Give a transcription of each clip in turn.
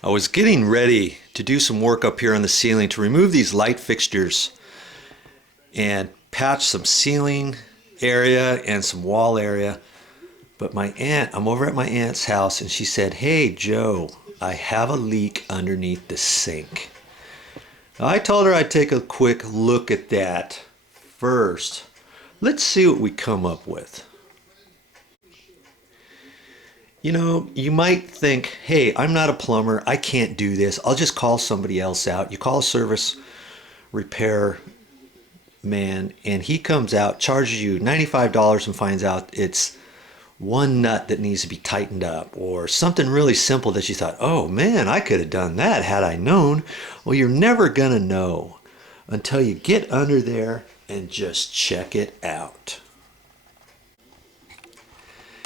I was getting ready to do some work up here on the ceiling to remove these light fixtures and patch some ceiling area and some wall area. But my aunt, I'm over at my aunt's house, and she said, "Hey Joe, I have a leak underneath the sink." I told her I'd take a quick look at that first. Let's see what we come up with. You know, you might think, hey, I'm not a plumber. I can't do this. I'll just call somebody else out. You call a service repair man, and he comes out, charges you $95 and finds out it's one nut that needs to be tightened up, or something really simple that you thought, oh man, I could have done that had I known. Well, you're never going to know until you get under there and just check it out.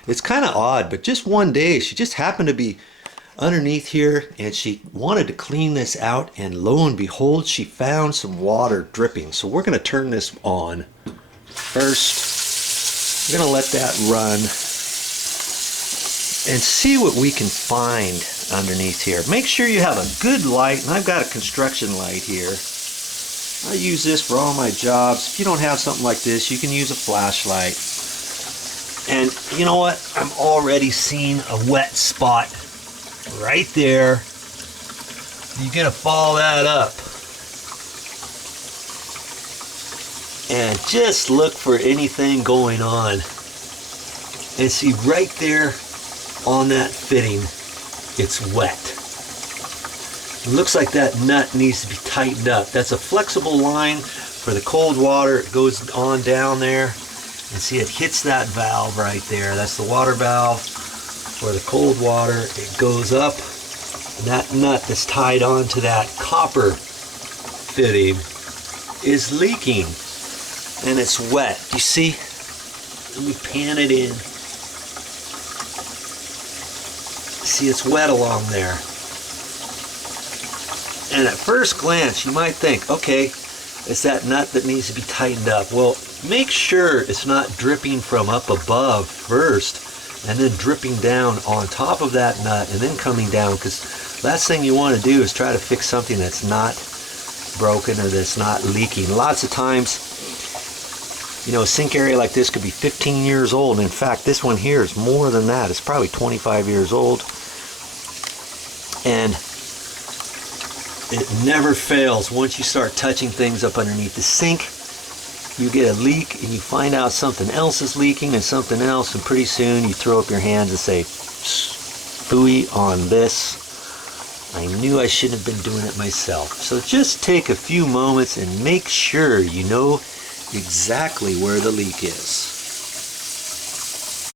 It's kind of odd, but just one day she just happened to be underneath here and she wanted to clean this out, and lo and behold, she found some water dripping. So we're going to turn this on first. We're going to let that run and see what we can find underneath here. Make sure you have a good light, and I've got a construction light here. I use this for all my jobs. If you don't have something like this, you can use a flashlight. And you know what? I'm already seeing a wet spot right there. You're gonna follow that up and just look for anything going on. And see right there on that fitting, it's wet. It looks like that nut needs to be tightened up. That's a flexible line for the cold water. It goes on down there. And see, it hits that valve right there. That's the water valve for the cold water. It goes up, and that nut that's tied onto that copper fitting is leaking, and it's wet. You see? Let me pan it in. See, it's wet along there. And at first glance, you might think, okay, it's that nut that needs to be tightened up. Well, make sure it's not dripping from up above first and then dripping down on top of that nut and then coming down, because last thing you want to do is try to fix something that's not broken or that's not leaking. Lots of times, you know, a sink area like this could be 15 years old. In fact, this one here is more than that. It's probably 25 years old. And it never fails. Once you start touching things up underneath the sink, you get a leak and you find out something else is leaking and something else, and pretty soon you throw up your hands and say, phooey on this. I knew I shouldn't have been doing it myself. So just take a few moments and make sure you know exactly where the leak is.